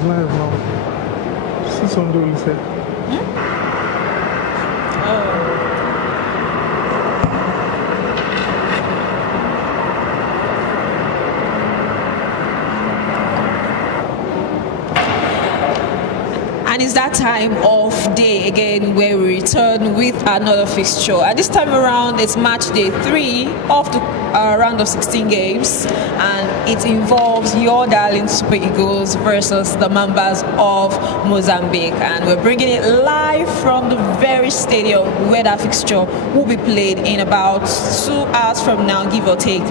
It's live now. See somebody said. And it's that time of day again where we return with another fixture. And this time around, it's match day 3 of the round of 16 games, and it involves your darling Super Eagles versus the Mambas of Mozambique. And we're bringing it live from the very stadium where that fixture will be played in about 2 hours from now, give or take.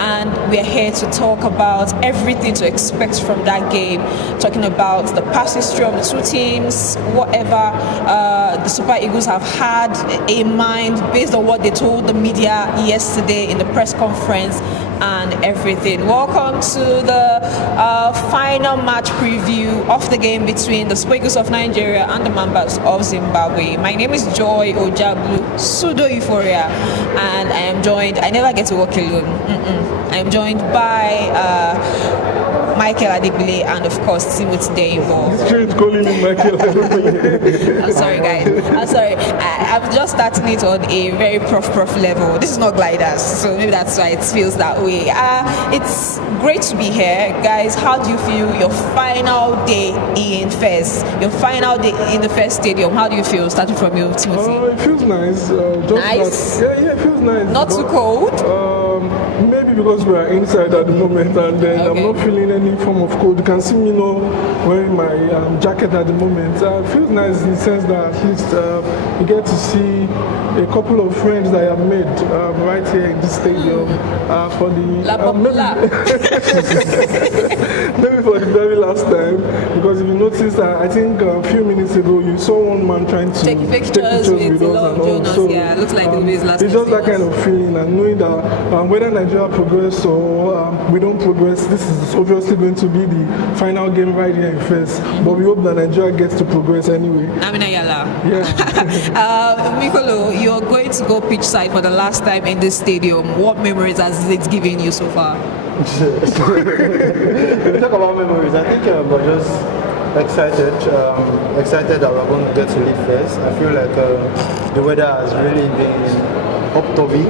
And we're here to talk about everything to expect from that game, talking about the past history of the two teams, whatever the Super Eagles have had in mind based on what they told the media yesterday in the press conference and everything. Welcome to the final match preview of the game between the Super Eagles of Nigeria and the Mambas of Zimbabwe. My name is Joy Ojablu, pseudo Euphoria, and I am joined, I never get to walk alone. I'm joined by Michael Adigbile and of course Timothy Deyinbo. Straight calling me Michael. I'm sorry guys, I'm sorry. I'm just starting it on a very prof level. This is not gliders, so maybe that's why it feels that way. It's great to be here. Guys, how do you feel your final day in Fez? Your final day in the Fez Stadium, how do you feel, starting from you, Timothy? It feels nice. Nice? Yeah, it feels nice. Not too cold? Maybe because we are inside at the moment, and then I'm not feeling any form of cold. You can see me now wearing my jacket at the moment. It feels nice in the sense that at least you get to see a couple of friends that I have made right here in this stadium for the maybe for the very last time. Because if you notice, I think a few minutes ago you saw one man trying to take pictures with us and all. So, yeah, looks like his last. It's just that kind of feeling, and knowing that whether Nigeria progress or we don't progress, this is obviously going to be the final game right here in Fez. But we hope that Nigeria gets to progress anyway. Aminayala. Yeah. Mikolo, you're going to go pitch side for the last time in this stadium. What memories has it given you so far? If we talk about memories, I think we're just excited that we're going to get to leave Fez. I feel like the weather has really been up to me.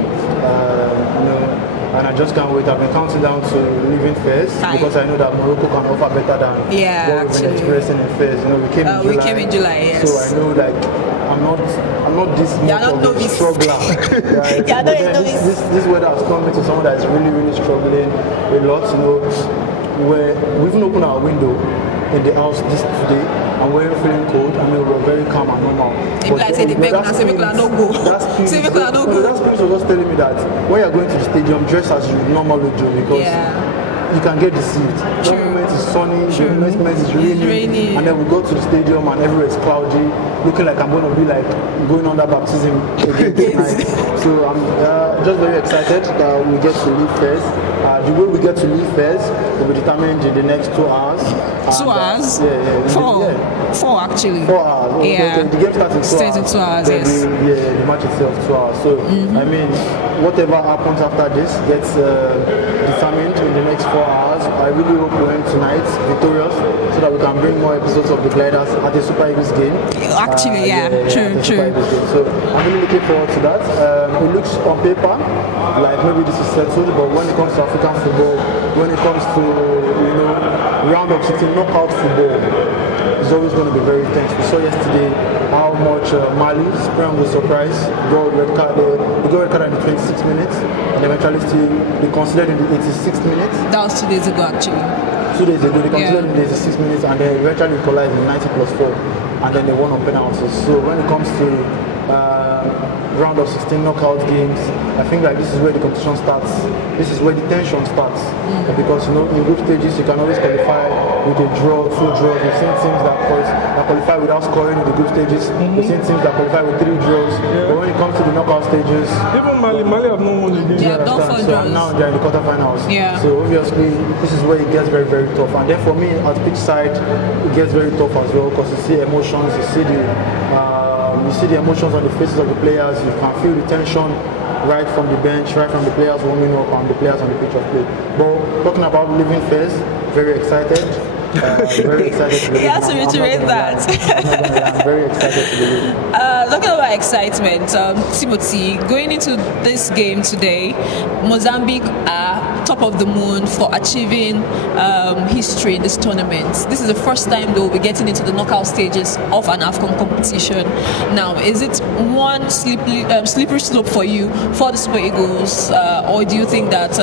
And I just can't wait. I've been counting down to leaving Fez because I know that Morocco can offer better than what we've been experiencing in Fez. We came in July. Yes. So I know I'm not this much of a struggler. This weather has turned me to someone that is really, really struggling a lot. Where we even opened our window in the house today, and we're feeling cold. I mean, we're very calm and normal. That spirit was just telling me that when you're going to the stadium, dress as you normally do, because you can get deceived. The moment is sunny, the next moment is raining, and then we go to the stadium and everywhere is cloudy, looking like I'm going to be like going under baptism again tonight. So I'm just very excited that we get to leave Fez. The way we get to leave Fez will be determined in the next 2 hours. 2 hours? Yeah. 4 actually. 4 hours. Yeah. The game starts in 2 hours. Yes. The match itself 2 hours. So I mean, whatever happens after this gets determined in the next 4 hours. I really hope we end tonight victorious, so that we can bring more episodes of the Gliders at the Super Eagles game. Actually, true. So I'm really looking forward to that. It looks on paper like maybe this is settled, but when it comes to African football, when it comes to round of 16 knockout football, it's always going to be very tense. We saw yesterday how much Mali sprang with surprise, got red card in the 26 minutes, and eventually still they considered in the 86th minute. That was 2 days ago actually. 2 days ago they considered in the 86 minutes, and they eventually equalized in 90+4, and then they won on penalties. So when it comes to round of 16 knockout games, I think like this is where the competition starts. This is where the tension starts, because in group stages you can always qualify with a draw, 2 draws. We've seen teams that qualify without scoring in the group stages. We've seen teams that qualify with 3 draws. But when it comes to the knockout stages, even Mali have not won the game. Yeah, done 4 draws. Now they're in the quarterfinals. Yeah. So obviously this is where it gets very, very tough. And then for me at pitch side, it gets very tough as well, because you see emotions, you see the emotions on the faces of the players. You can feel the tension right from the bench, right from the players warming up and the players on the pitch of play. But talking about leaving Fez, very excited. Very excited to be He has to reiterate that. I'm very excited to be Talking about excitement, Timothy, going into this game today, Mozambique are top of the moon for achieving history in this tournament. This is the first time they will be getting into the knockout stages of an AFCON competition. Now, is it one slippery slope for you for the Super Eagles, or do you think that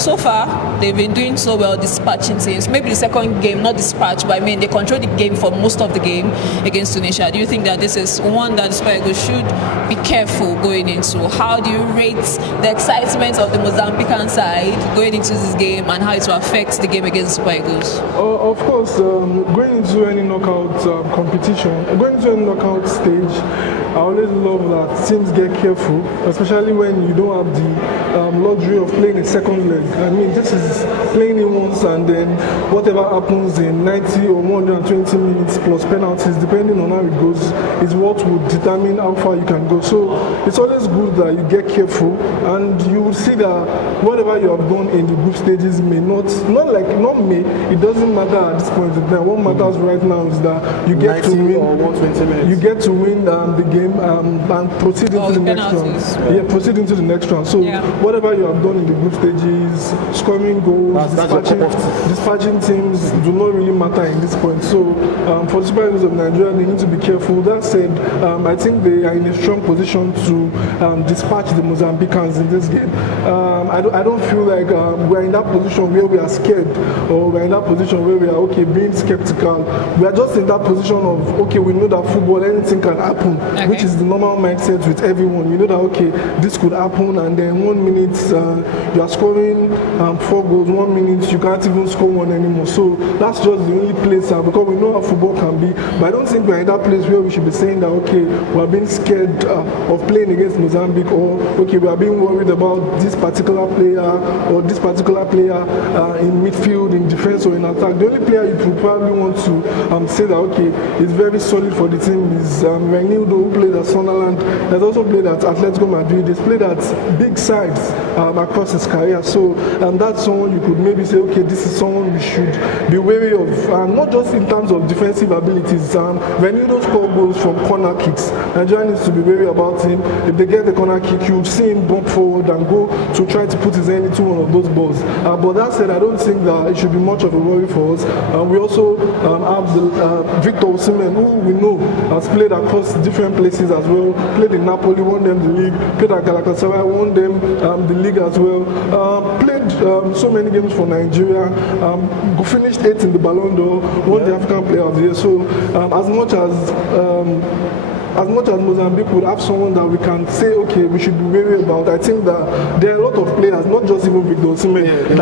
so far they've been doing so well dispatching teams? Maybe the second game, not dispatch, but I mean they control the game for most of the game against Tunisia. Do you think that this is one that the Super Eagles should be careful going into? How do you rate the excitement of the Mozambican side going into this game and how it will affect the game against the Super Eagles? Of course, going into any knockout competition, going into any knockout stage, I always love that teams get careful, especially when you don't have the luxury of playing a second leg. I mean, this is playing it once and then whatever happens in 90 or 120 minutes plus penalties, depending on how it goes, is what would determine how far you can go. So it's always good that you get careful, and you will see that whatever you have done in the group stages may it doesn't matter at this point in time. What matters right now is that you get to win or 120 minutes. You get to win the game and proceed into the next round. Yeah, proceed into the next round. So whatever you have done in the group stages, scoring goals, dispatching teams do not really matter in this point. So for the Super Eagles of Nigeria, they need to be careful. That said, I think they are in a strong position to dispatch the Mozambicans in this game. I don't feel like we're in that position where we are scared, or we're in that position where we are being skeptical. We are just in that position of we know that football, anything can happen, which is the normal mindset with everyone. You know that this could happen, and then 1 minute you are scoring 4 goals, 1 minute you can't even score one anymore. So that's just the only place because we know how football can be. But I don't think we're in that place where we should be saying that we are being scared of playing against Mozambique, or we are being worried about this particular player or this particular player in midfield, in defense, or in attack. The only player you would probably want to say that is very solid for the team is Reinildo, who played at Sunderland, has also played at Atletico Madrid. He's played at big sides across his career. So that's someone you could maybe say, this is someone we should be wary of, not just in terms of defensive abilities. Reinildo scores goals from corner kicks. Nigeria needs to be wary about him. If they get the corner kick, you'll see him bump forward and go to try to put his hand into one of those balls. But that said, I don't think that it should be much of a worry for us. We also have Victor Osimhen, who we know has played across different places as well. Played in Napoli, won them the league. Played at Galatasaray, won them the league as well. Played so many games for Nigeria. Finished 8th in the Ballon d'Or, won the African Player of the Year. So as much as Mozambique would have someone that we can say, we should be wary about, I think that there are a lot of players, not just even Victor Osimhen,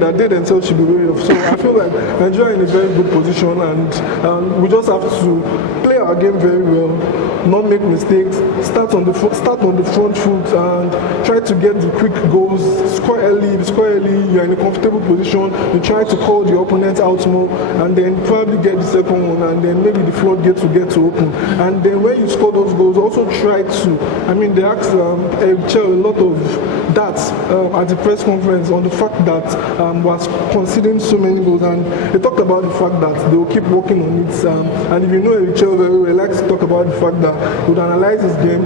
that they themselves should be wary of. So I feel like Nigeria is in a very good position, and we just have to play our game very well, not make mistakes, start on the front foot, and try to get the quick goals, score early. If you score early, you're in a comfortable position. You try to call the opponent out more, and then probably get the second one, and then maybe the floodgates will get to open. And then when you score those goals, also try to, they asked a lot of that at the press conference on the fact that was conceding so many goals, and they talked about the fact that they will keep working on it. And if you know Erichel very well, he likes to talk about the fact that he would analyze his game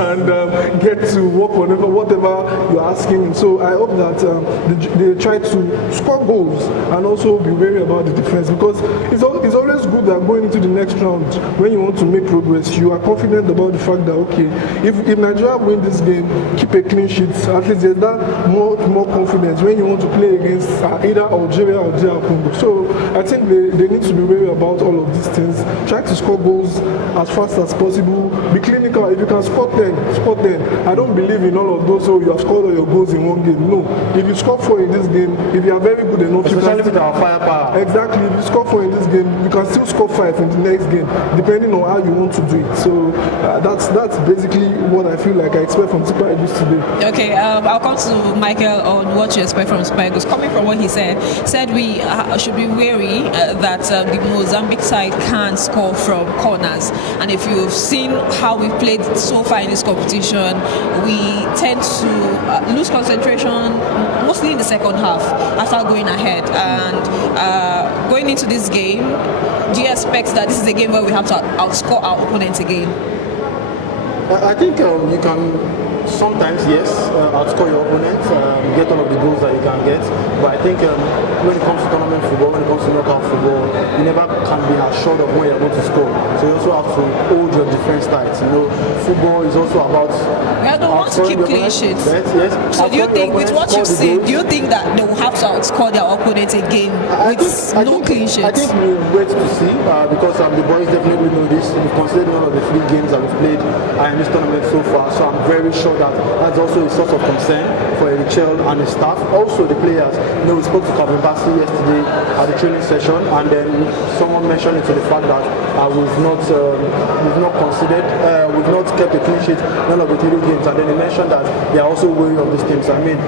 and get to work on whatever you're asking him. So I hope that they try to score goals and also be wary about the defense, because it's always good that going into the next round, when you want to make progress, you are confident about the fact that if Nigeria win this game, keep a clean sheet, at least there's that more confidence when you want to play against either Algeria or DR Congo. So I think they need to be wary about all of these things. Try to score goals as fast as possible. Be clinical. If you can score 10, score 10. I don't believe in all of those. So you have scored all your goals in one game. No. If you score 4 in this game, if you are very good enough, especially with our firepower. Exactly. If you score 4 in this game, you can still score 5 in the next game, depending on how you want to do it. So that's basically what I feel like I expect from Super Eagles today. Okay, I'll come to Michael on what you expect from Super Eagles. Coming from what he said we should be wary that the Mozambique side can score from corners. And if you've seen how we've played so far in this competition, we tend to lose concentration mostly in the second half after going ahead. And going into this game, do you expect that this is a game where we have to outscore our opponents again? I think you can sometimes, yes, outscore your opponent, get all of the goals that you can get. But I think when it comes to tournament football, when it comes to knockout football, you never can be assured of when you're going to score. So you also have to hold your defense tight. You know, football is also about. We don't want to keep clean sheets. Yes. So do you think, with what you've seen, do you think that they will have to outscore their opponents again with clean sheets? I think we'll wait to see because the boys definitely know this. We've considered all of the 3 games that we've played in this tournament so far. So I'm very sure that's also a source of concern for Erichel and his staff. Also the players. You know, we spoke to Calvin Bassey yesterday at the training session, and then someone mentioned it to the fact that we've not considered, we've not kept a clean sheet none of the 3 games, and then they mentioned that they are also wary of these things. I mean,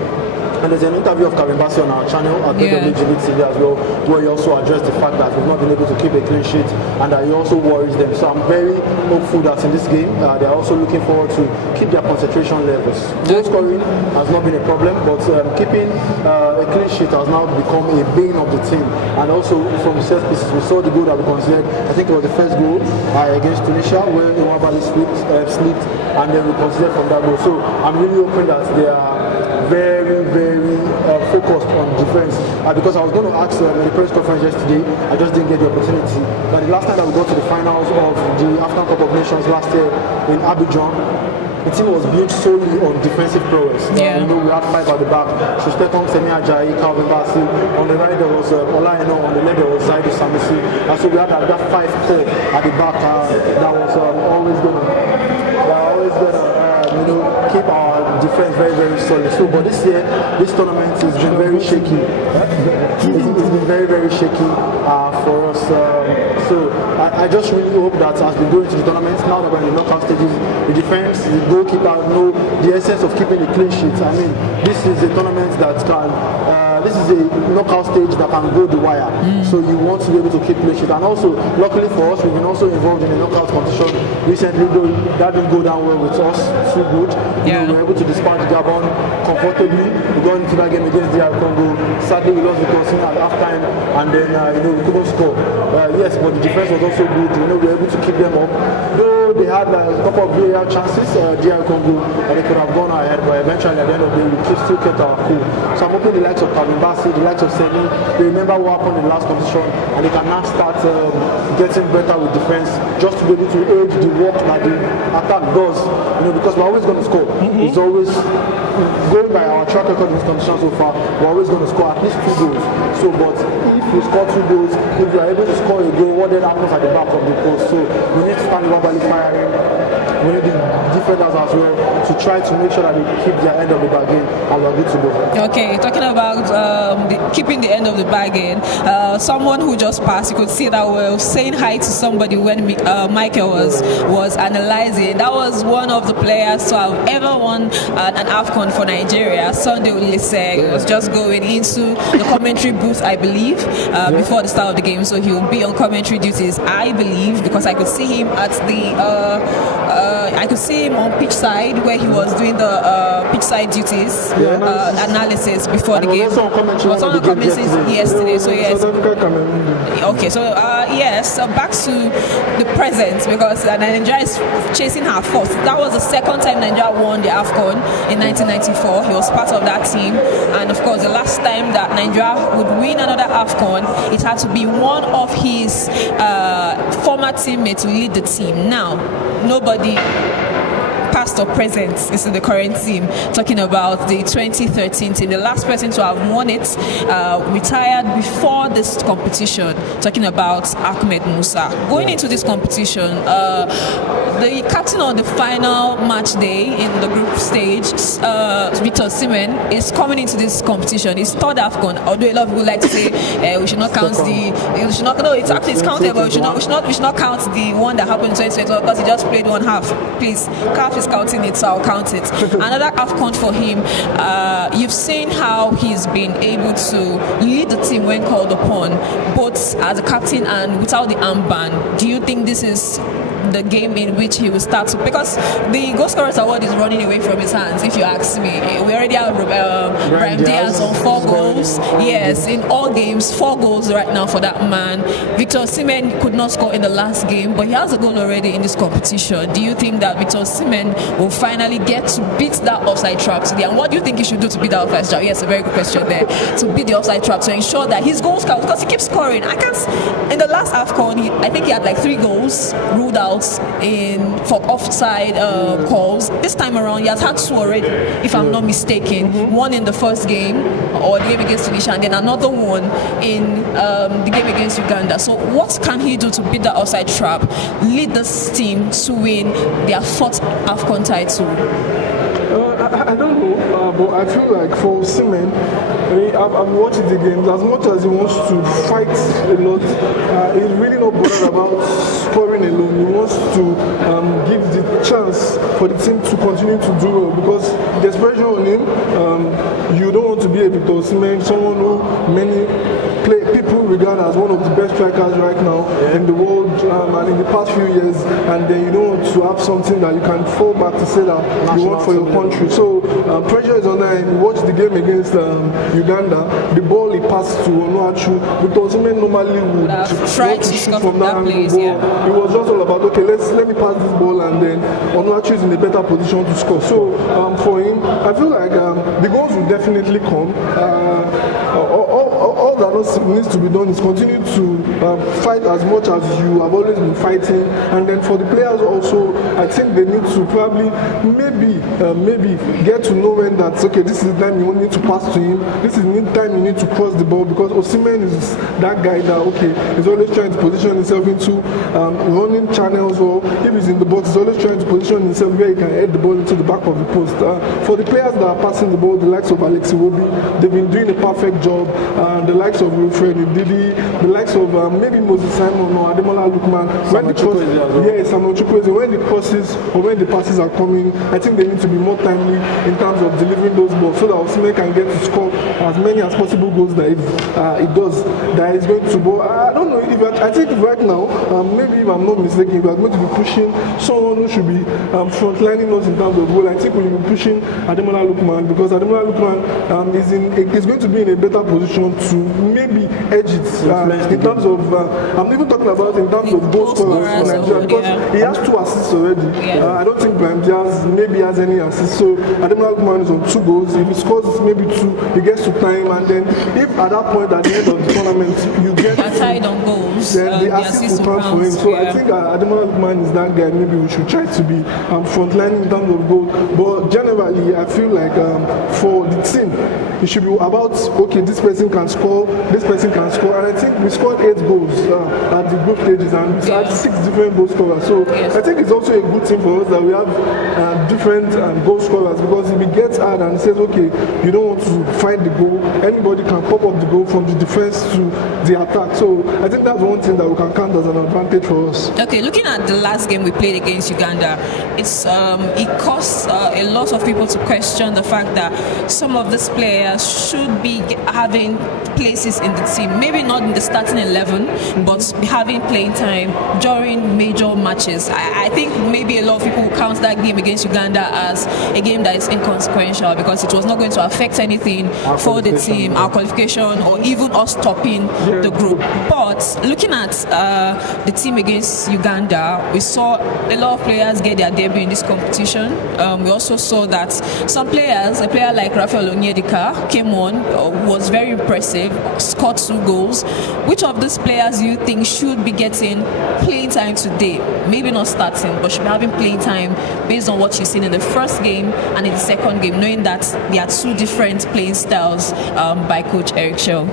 and there's an interview of Calvin Bassey on our channel at BETWGB TV as well, where he also addressed the fact that we've not been able to keep a clean sheet, and that he also worries them. So I'm very hopeful that in this game, they are also looking forward to keep their concentration levels. Goal scoring has not been a problem, but keeping a clean sheet has now become a bane of the team. And also from the set pieces, we saw the goal that we considered. I think it was the first goal against Tunisia, where Iwabali slipped, and then we considered from that goal. So I'm really hoping that they are very focused on defense, because I was going to ask in the press conference yesterday, I just didn't get the opportunity. But the last time that we got to the finals of the African Cup of Nations last year in Abidjan, the team was built solely on defensive prowess. You know, we had 5 at the back: Shusteton, Semi Ajayi, Calvin Bassey. On the right there was Ola Eno, on the left there was Zaidu Sanusi. And so we had that 5 core at the back that was always going to keep our defense very solid. So, but this year, this tournament has been very shaky. It's been very shaky for us. So I just really hope that as we go into the tournament, now that we're in the knockout stages, the defense, the goalkeeper know the essence of keeping a clean sheet. I mean, this is a tournament that can. This is a knockout stage that can go the wire. So you want to be able to keep clean sheet. And also, luckily for us, we've been also involved in a knockout competition recently, though that didn't go down well with us too good. We were able to dispatch Gabon comfortably. We got into that game against DR Congo. Sadly, we lost the Consigne at halftime, and then we couldn't score. Yes, but the defense was also good. We were able to keep them up. Though they had a couple of VAR chances, DR Congo, and they could have gone ahead, but eventually at the end of the day, we still kept our cool. So I'm hoping the likes of Calvin Bassey, the likes of Seni, they remember what happened in the last competition, and they can now start getting better with defense, just to be able to aid the work that the attack does. Because we're always going to score. It's always going by our track record in this competition so far. We're always going to score at least 2 goals. So, but if we score 2 goals, if we are able to score a goal, what then happens at the back of the post? So we need to stand Iwabali firing. We need the defenders as well to try to make sure that they keep their end of the bargain, and we're good to go. Okay, talking about keeping the end of the bargain, someone who just passed, you could see that we're saying hi to somebody when Michael was analyzing. That was one of the players to have ever won an AFCON for Nigeria. Sunday Olise was just going into the commentary booth, I believe, before the start of the game. So he will be on commentary duties, I believe, because I could see him at the I could see him on pitch side where he was doing the pitch side duties analysis before the game. He was on commentary yesterday. So yes. Okay, so yes, back to the present, because Nigeria is chasing her fourth. That was the second time Nigeria won the AFCON in 1994. He was part of that team, and of course the last time that Nigeria would win another AFCON, it had to be one of his former teammates to lead the team. Now, nobody past or present. This is the current team. Talking about the 2013 team, the last person to have won it retired before this competition. Talking about Ahmed Musa. Going into this competition, the captain on the final match day in the group stage, Victor Osimhen, is coming into this competition. It's third AFCON. Although a lot of people like to say we should not count it's counted, but we should not count the one that happened in 2020 because he just played one half. Please, CAF is counting it, so I'll count it. Another AFCON for him. You've seen how he's been able to lead the team when called upon, both as a captain and without the armband. Do you think this is the game in which he will start to, because the goal scorers award is running away from his hands, if you ask me. We already have Brahim Diaz on 4 goals. Yes, in all games, 4 goals right now for that man. Victor Osimhen could not score in the last game, but he has a goal already in this competition. Do you think that Victor Osimhen will finally get to beat that offside trap today? And what do you think he should do to beat that offside trap? Yes, a very good question there. To beat the offside trap, to ensure that his goals count, because he keeps scoring. In the last AFCON, I think he had like 3 goals ruled out for offside calls. This time around, he has had 2 already, if I'm not mistaken. One in the first game, or the game against Tunisia, and then another one in the game against Uganda. So what can he do to beat the offside trap, lead this team to win their 4th AFCON title? I don't know, but I feel like for Osimhen, I've watched the games. As much as he wants to fight a lot, he's really not bothered about scoring alone. He wants to give the chance for the team to continue to do well, because there's pressure on him. You don't want to be a Victor Osimhen, someone who many people regard as one of the best strikers right now in the world and in the past few years, and then you don't want to have something that you can fall back to say that you want for your country. So pressure is on him. You watch the game against Uganda, the ball he passed to Onuachu, Victor Osimhen normally would try to shoot from that angle. It was just all about, okay, let me pass this ball, and then Onuachu is in a better position to score. So for him, I feel like the goals will definitely come. All that needs to be done is continue to fight as much as you have always been fighting, and then for the players also, I think they need to probably maybe get to know when that's okay. This is the time you need to pass to him. This is the time you need to cross the ball, because Osimhen is that guy that he's always trying to position himself into running channels, or if he's in the box, he's always trying to position himself where he can head the ball into the back of the post. For the players that are passing the ball, the likes of Alex Iwobi, they've been doing a perfect job. The likes of Wilfred Ndidi, the likes of maybe Moses Simon or Ademola Lookman. When the crosses or when the passes are coming, I think they need to be more timely in terms of delivering those balls, so that Osimhen can get to score as many as possible goals that it does. That is going to go. I don't know. I think right now, maybe if I'm not mistaken, we are going to be pushing someone who should be frontlining us in terms of goal. I think we will be pushing Ademola Lookman, because Ademola Lookman is going to be in a better position to maybe edge it in terms of. I'm even talking about in terms of goal scorers for Nigeria, because he has 2 assists already. I don't think Brahim Diaz maybe has any assists. So Ademola Lookman is on 2 goals. If he scores maybe 2, he gets to time, and then if at that point at the end of the tournament you get tied on goals, then the assist will come for him. So I think Ademola Lookman is that guy. Maybe we should try to be frontline in terms of goals. But generally, I feel like for the team, it should be about, okay, this person can score, this person can score, and I think we scored 8 goals at the group stages, and we had 6 different goal scorers. So I think it's also a good thing for us that we have different goal scorers, because if it gets hard and it says, okay, you don't want to fight the goal, anybody can pop up the goal from the defense to the attack. So I think that's one thing that we can count as an advantage for us. Okay, looking at the last game we played against Uganda, it caused a lot of people to question the fact that some of these players should be having places in the team, maybe not in the starting 11, but having playing time during major matches. I think maybe a lot of people will count that game against Uganda as a game that is inconsequential, because it was not going to affect anything for the team, our qualification, or even us topping the group. But looking at the team against Uganda, we saw a lot of players get their debut in this competition. We also saw that some players, a player like Raphael Onyedika came on, was very impressive. scored 2 goals. Which of these players do you think should be getting playing time today? Maybe not starting, but should be having playing time based on what you've seen in the first game and in the second game, knowing that there are 2 different playing styles by Coach Eric Shell?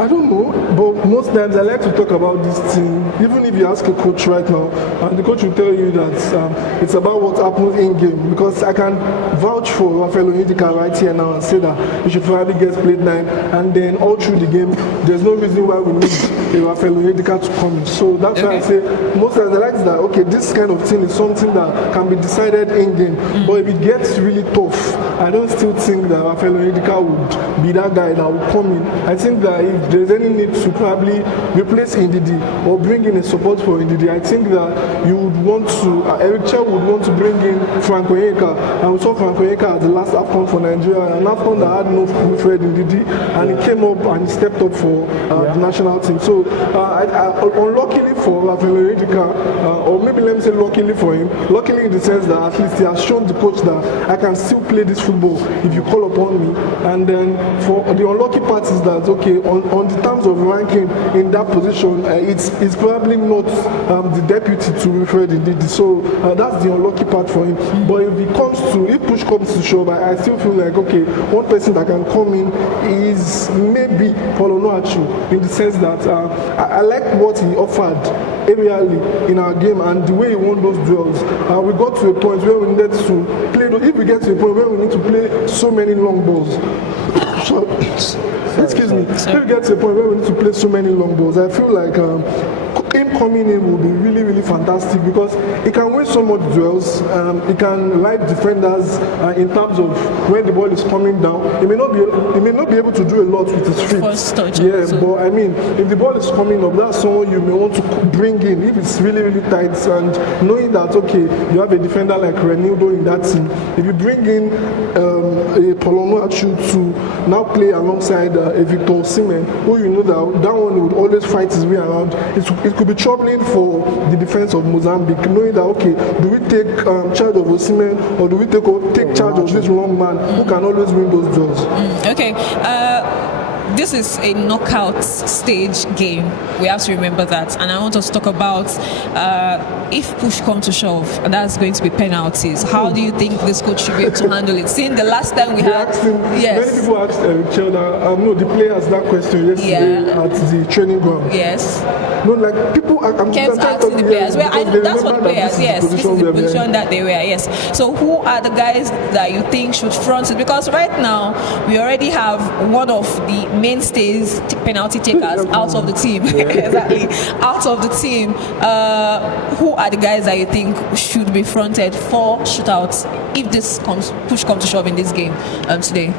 I don't know, but most times I like to talk about this thing. Even if you ask a coach right now, and the coach will tell you that it's about what happens in game. Because I can vouch for Rafael Onyedika right here now and say that he should probably get played 9, and then all through the game, there's no reason why we need a Rafael Onyedika to come in. So that's why I say most times I like that. Okay, this kind of thing is something that can be decided in game. But if it gets really tough, I don't still think that Rafael Onyedika would be that guy that will come in. I think that if there's any need to probably replace Ndidi or bring in a support for Ndidi, I think that you would want to, Eric Chell would want to bring in Frank Onyeka. And we saw Frank Onyeka at the last AFCON for Nigeria, an AFCON that had no Wilfred Ndidi, and he came up and he stepped up for the national team. So unluckily for Rafael Onyedika, or maybe let me say luckily for him, luckily in the sense that at least he has shown the coach that I can still play this football if you call upon me. And then for the unlucky part is that, okay, on the terms of ranking in that position, it's probably not the deputy to Wilfred Ndidi. So that's the unlucky part for him. But if push comes to shove, I still feel like, okay, one person that can come in is maybe Paulo Onuachu, in the sense that I like what he offered aerially in our game and the way he won those duels. We got to a point where we needed to play, if we get to a point where we need to play so many long balls. Excuse me. If we get to a point where we need to play so many long balls, I feel like him coming in will be really, really fantastic because he can win so much duels. He can ride defenders in terms of when the ball is coming down. He may not be able to do a lot with his feet. But I mean, if the ball is coming up, that's someone you may want to bring in if it's really, really tight. And knowing that, okay, you have a defender like Renildo in that team, if you bring in a Paulo Onuachu to now play alongside a Victor Osimhen, who you know that one would always fight his way around, it could be troubling for the defense of Mozambique, knowing that, okay, do we take charge of Osimhen or do we take charge of this long man who can always win those duels? Okay. This is a knockout stage game. We have to remember that. And I want us to talk about if push comes to shove, and that's going to be penalties. How do you think this coach should be able to handle it? Seeing the last time we had... Many people asked Eric Chell the players that question yesterday at the training ground. Yes. No, like people... I'm kept asking the players. Well, I know that's what the players, yes. This is the position that they were, yes. So who are the guys that you think should front it? Because right now, we already have one of the mainstays, penalty takers out of the team. Exactly, out of the team. Who are the guys that you think should be fronted for shootouts if this push comes to shove in this game today?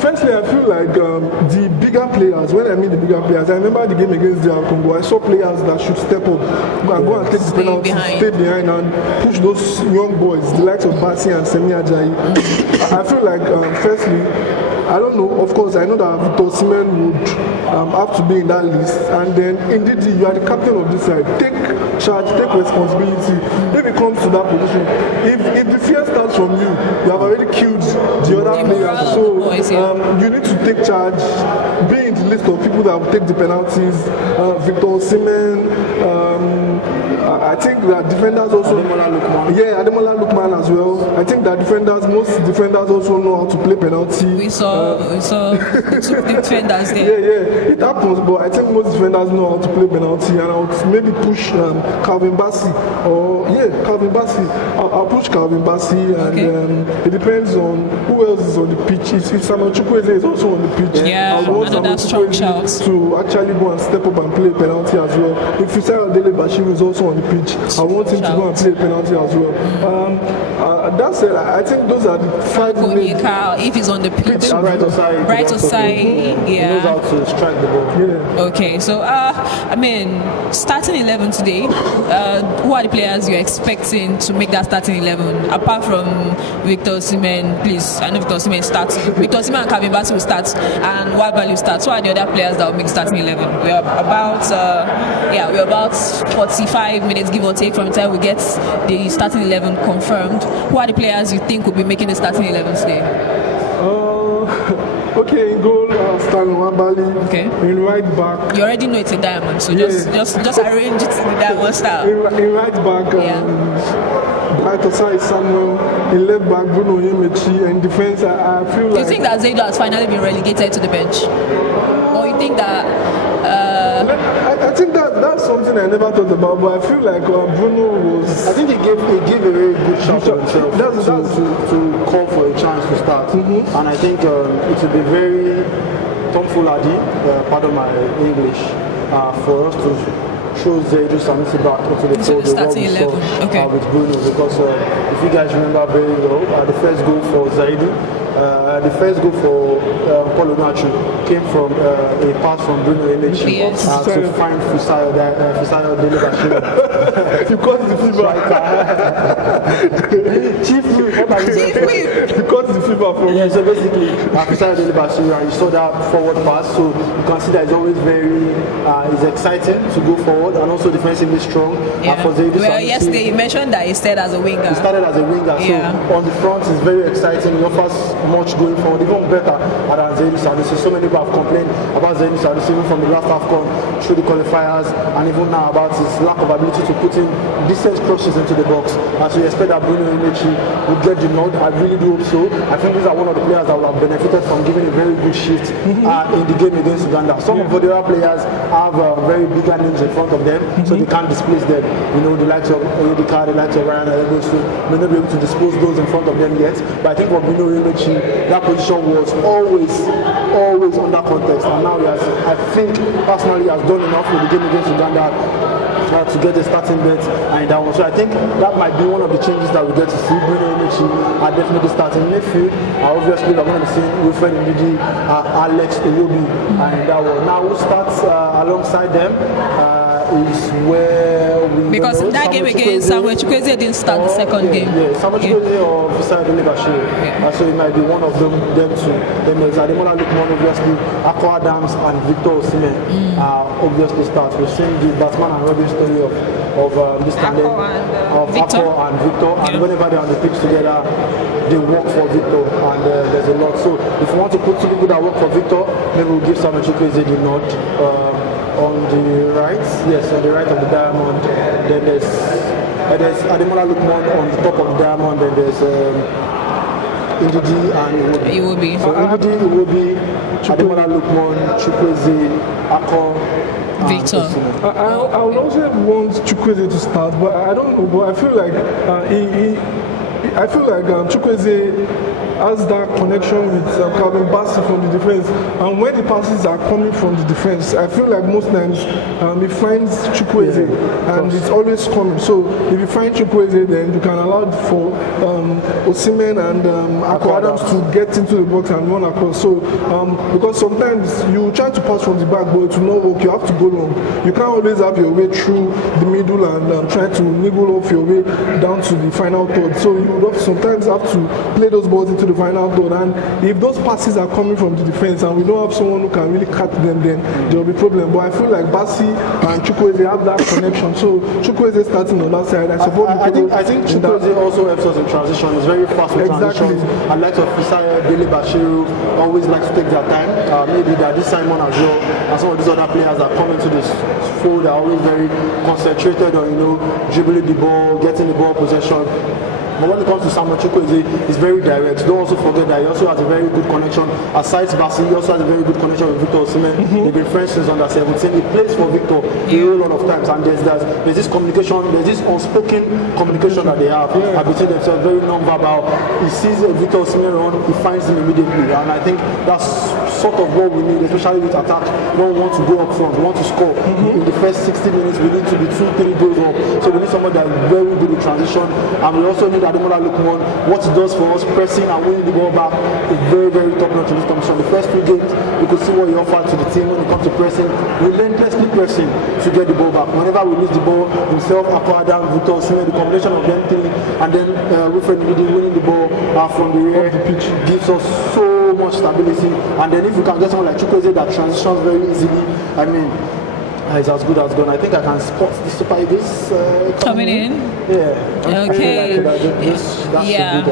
Firstly, I feel like the bigger players, when I mean the bigger players, I remember the game against the Congo, I saw players that should step up and go and take the penalty, stay behind and push those young boys, the likes of Bassi and Semi Ajayi. I feel like, firstly, I don't know, of course, I know that Victor Osimhen would have to be in that list. And then, indeed, you are the captain of this side. Take charge, take responsibility. If it comes to that position, if the fear starts from you, you have already killed the other players. So, you need to take charge, be in the list of people that will take the penalties. Victor Osimhen, I think that defenders also... Ademola Lookman as well. I think that most defenders also know how to play penalty. We saw two defenders there. Yeah, it happens, but I think most defenders know how to play penalty, and I would maybe push Calvin Bassi. Calvin Bassi. I'll push Calvin Bassi, and it depends on who else is on the pitch. If Samuel Chukwueze is also on the pitch, I want Samuel Chukwueze to actually go and step up and play a penalty as well. If Fisayo Dele Bashir is also on the pitch, I want him to go and play a penalty as well. That said, I think those are the 5 minutes. If he's on the pitch, right side, he knows how to strike the ball. Yeah. Okay, so starting 11 today, who are the players you're expecting to make that starting 11? Apart from Victor Osimhen, please, I know Victor Osimhen starts. Victor Osimhen and Calvin Bassey will start, and Wabali will start. Who are the other players that will make starting 11? We're about 45 minutes, give or take, from the time we get the starting 11 confirmed. Who are the players you think will be making the starting 11 today? Okay, in goal, Stanley Wambali. Okay. In right back. You already know it's a diamond, so just arrange it in the diamond style. In right back, right side Samuel. In left back, Bruno Yemechi. And defense, I feel like. Do you think that Zaidu has finally been relegated to the bench, or you think that? I think that's something I never thought about, but I feel like Bruno was. I think he gave a very good shot to himself to call for a chance to start, and I think it will be very tomfoolhardy, pardon my English, for us to show Zaidu Sanusi back into the fold with Bruno, because if you guys remember very well, the first goal for Zaidu. The first goal for Paulo Nacho came from a pass from Bruno Emechi to find Fisayo Delebashiru. You caught the fever. Chief Whip. You caught the fever from. Yeah, so basically, Fisayo Delebashiru, and you saw that forward pass, so you can see that it's always very it's exciting to go forward and also defensively strong. Well, yesterday you mentioned that he started as a winger. He started as a winger, so on the front it's very exciting. He offers much going forward, even better than Zaidu Sanusi. So many people have complained about Zaidu Sanusi even from the last AFCON through the qualifiers, and even now about his lack of ability to put in decent crosses into the box. And so you expect that Bruno Emechi would get the nod. I really do hope so. I think these are one of the players that will have benefited from giving a very good shift in the game against Uganda. Some of the other players have very bigger names in front of them, so they can't displace them. You know, the likes of Oyedika, the likes of Ryan Elegosu may not be able to dispose those in front of them yet. But I think for Bruno Emechi, that position was always under contest, and now I think personally he has done enough with the game against Uganda to get the starting bet and that one. So I think that might be one of the changes that we get to see. Bruno Emechi are definitely starting midfield. Obviously we're going to be seeing Wilfred Ndidi, Alex Iwobi, and that one. Now who starts alongside them is where we because in that game against Samuel Chukwueze didn't start the second game. Yeah, Samuel Chukwueze or Fisayo Delebashiru. So it might be one of them two. Then there's Ademola Lookman, obviously, Akko Adams and Victor Osimhen obviously start. We've seen the Batman and Robin story of this tandem of Akko and Victor, and whenever they're on the pitch together, they work for Victor, and there's a lot. So if you want to put two people that work for Victor, maybe we'll give Samuel Chukwueze the nod. On the right, yes, on the right of the diamond, then there's Ademola Lookman on the top of the diamond, then there's Ndidi and Iwobi. So Ndidi, Iwobi, Ademola Lookman, Chukwueze, Akko, Victor. I would also want Chukwueze to start, but I don't know, but I feel like Chukwueze has that connection with Calvin Bassey from the defense, and when the passes are coming from the defense, I feel like most times he finds Chukwueze, and it's always coming. So if you find Chukwueze, then you can allow for Osimhen and Akko Adams to get into the box and run across. So because sometimes you try to pass from the back, but to not work, you have to go long. You can't always have your way through the middle and try to nibble off your way down to the final third. So you would sometimes have to play those balls into the final third, and if those passes are coming from the defense and we don't have someone who can really cut them, then there will be problem. But I feel like Bassey and Chukwueze have that connection. So Chukwueze starting on that side, I think Chukwueze also helps us in transition. It's very fast with transitions. I like to Fisayo Delebashiru always like to take their time. Maybe that this Simon as well, and some of these other players that come into this fold are always very concentrated on dribbling the ball, getting the ball possession. But when it comes to Samuel Chukwueze, he's very direct. Don't also forget that he also has a very good connection. Aside Bassey, he also has a very good connection with Victor Osimhen. They've been friends since under 17. He plays for Victor a whole lot of times, and there's this communication, there's this unspoken communication that they have between themselves, very non-verbal. He sees Victor Osimhen run, he finds him immediately, and I think that's sort of what we need, especially with attack. We don't want to go up front, we want to score. In the first 60 minutes, we need to be 2-3 goals up. So we need someone that is very good with transition, and we also need Ademola Lookman. What it does for us, pressing and winning the ball back, is very, very top notch in this competition. The first 2 games, we could see what he offered to the team when it comes to pressing, relentlessly pressing to get the ball back. Whenever we lose the ball, himself, Akko Adams, Victor Osimhen, the combination of them three, and then Wilfred Ndidi winning the ball from the rear of the pitch gives us so much stability. And then if we can get someone like Chukwueze that transitions very easily, I mean, It's as good as gone. I think I can spot the Super Eagles coming in. Yeah. Okay. Yeah.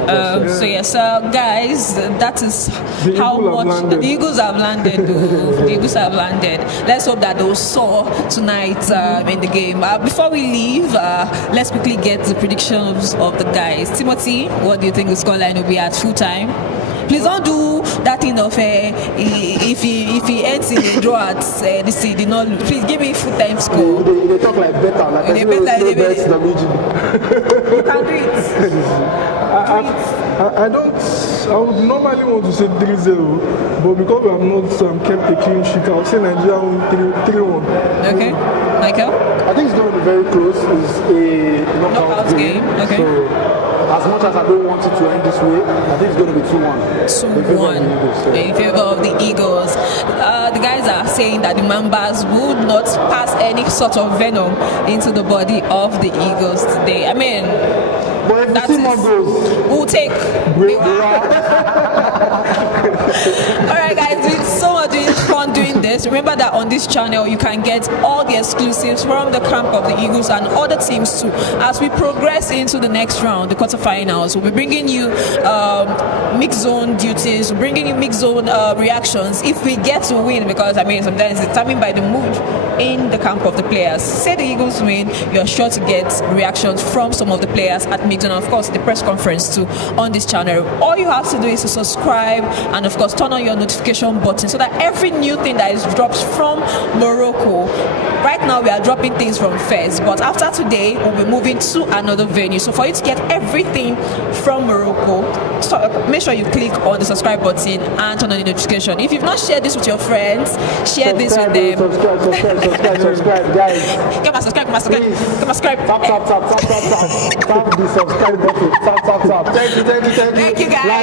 So yes, guys, that is how much the Eagles have landed. The Eagles have landed. Let's hope that they will soar tonight in the game. Before we leave, let's quickly get the predictions of the guys. Timothy, what do you think the scoreline will be at full time? Please don't do that thing of if he ends in a draw at this thing, did not lose. Please give me full time score. They talk like better, like they better. You can do it. I would normally want to say 3-0, but because we have not kept a clean sheet, I would say Nigeria win 3-1. Okay, Michael? I think it's going to be very close. It's a knockout game. Okay. So, as much as I don't want it to end this way, I think it's going to be 2-1. 2-1 in favor of the Eagles. The guys are saying that the Mambas would not pass any sort of venom into the body of the Eagles today. I mean, but if that the team goes, we'll take. Alright guys, it's so much fun doing this. Remember that on this channel you can get all the exclusives from the camp of the Eagles and other teams too. As we progress into the next round, the quarterfinals, we'll be bringing you mixed zone duties, bringing you mixed zone reactions if we get to win, because I mean sometimes it's determined by the mood in the camp of the players. Say the Eagles win, you're sure to get reactions from some of the players at mixed zone, and of course the press conference too on this channel. All you have to do is to subscribe and of course turn on your notification button so that every new thing that is dropped from Morocco. Right now we are dropping things from Fez, but after today we'll be moving to another venue. So for you to get everything from Morocco, make sure you click on the subscribe button and turn on the notification. If you've not shared this with your friends, share this with them. Subscribe, guys. Come on, subscribe. Tap the subscribe button. Tap the subscribe button. Tap. Thank you, guys.